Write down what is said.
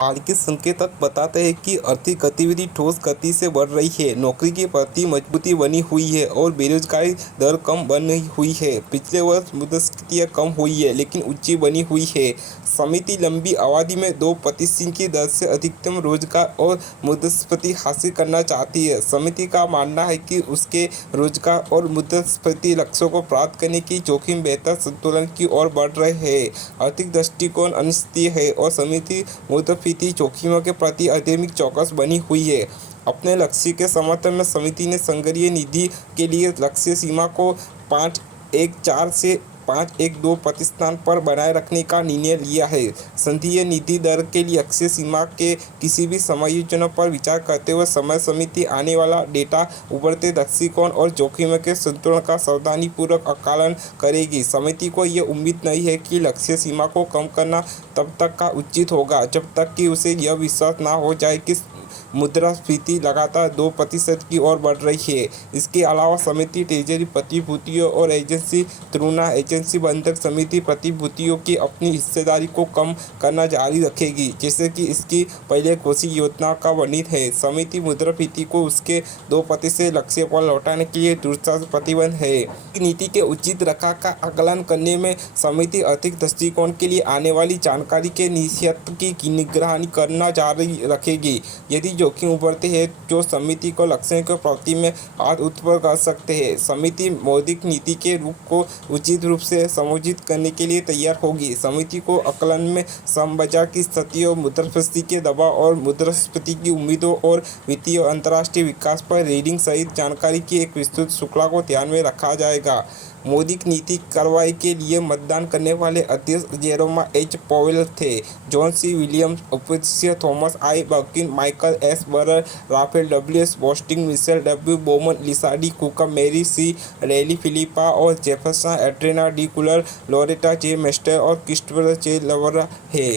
हाल के संकेतक बताते हैं कि आर्थिक गतिविधि ठोस गति से बढ़ रही है, नौकरी के प्रति मजबूती बनी हुई है और बेरोजगारी दर कम बनी हुई है। पिछले वर्ष मुद्रास्फीति कम हुई है लेकिन ऊंची बनी हुई है। समिति लंबी अवधि में 2% की दर से अधिकतम रोजगार और मुद्रास्फीति हासिल करना चाहती है। समिति का मानना है कि उसके रोजगार और मुद्रास्फीति लक्ष्यों को प्राप्त करने की जोखिम बेहतर संतुलन की ओर बढ़ रहे हैं। आर्थिक दृष्टिकोण अनिश्चित है और समिति मुद्रास्फीति जोखिमों के प्रति अधिक चौकस बनी हुई है। अपने लक्ष्य के समर्थन में समिति ने संघीय निधि के लिए लक्ष्य सीमा को 5.14 से 5.12% पर बनाए रखने का निर्णय लिया है। संघीय निधि दर के लिए लक्ष्य सीमा के किसी भी समायोजन पर विचार करते हुए समय समिति आने वाला डेटा, उभरते दृष्टिकोण और जोखिम के संतुलन का सावधानीपूर्वक आकलन करेगी। समिति को ये उम्मीद नहीं है कि लक्ष्य सीमा को कम करना तब तक का उचित होगा जब तक कि उसे यह विश्वास न हो जाए कि मुद्रास्फीति लगातार 2% की ओर बढ़ रही है। इसके अलावा समिति ट्रेजरी प्रतिभूतियों और एजेंसी तुलना एजेंसी बंधक समिति प्रतिभूतियों की अपनी हिस्सेदारी को कम करना जारी रखेगी, जैसे कि इसकी पहले घोषित योजना का वर्णित है। समिति मुद्रास्फीति को उसके 2% लक्ष्य पर लौटाने के लिए दूरदर्शी प्रतिबद्ध है। नीति के उचित रखा का आकलन करने में समिति आर्थिक दृष्टिकोण के लिए आने वाली जानकारी के निश्चित की निगरानी करना जारी रखेगी। यदि जोखिम उभरते हैं जो समिति को लक्ष्य के प्राप्ति में हाथ उत्पन्न कर सकते हैं, समिति मौद्रिक नीति के रूप को उचित रूप से समायोजित करने के लिए तैयार होगी। समिति को आकलन में श्रम बाजार की स्थितियों, मुद्रास्फीति के दबाव और मुद्रास्फीति की उम्मीदों और वित्तीय और अंतर्राष्ट्रीय विकास पर रीडिंग सहित जानकारी की एक विस्तृत श्रृंखला को ध्यान में रखा जाएगा। मौद्रिक नीति कार्रवाई के लिए मतदान करने वाले अध्यक्ष जेरोम एच पॉवेल थे। जॉन सी विलियम्स, उपाध्यक्ष Thomas I Barkin, Michael S Barr, Raphael W S Bostic, Michelle W Bowman, Lisa D Cook, Mary C Daly Philip और Jefferson, Adriana D Kugler, Loretta J Mester और Christopher जे lover है।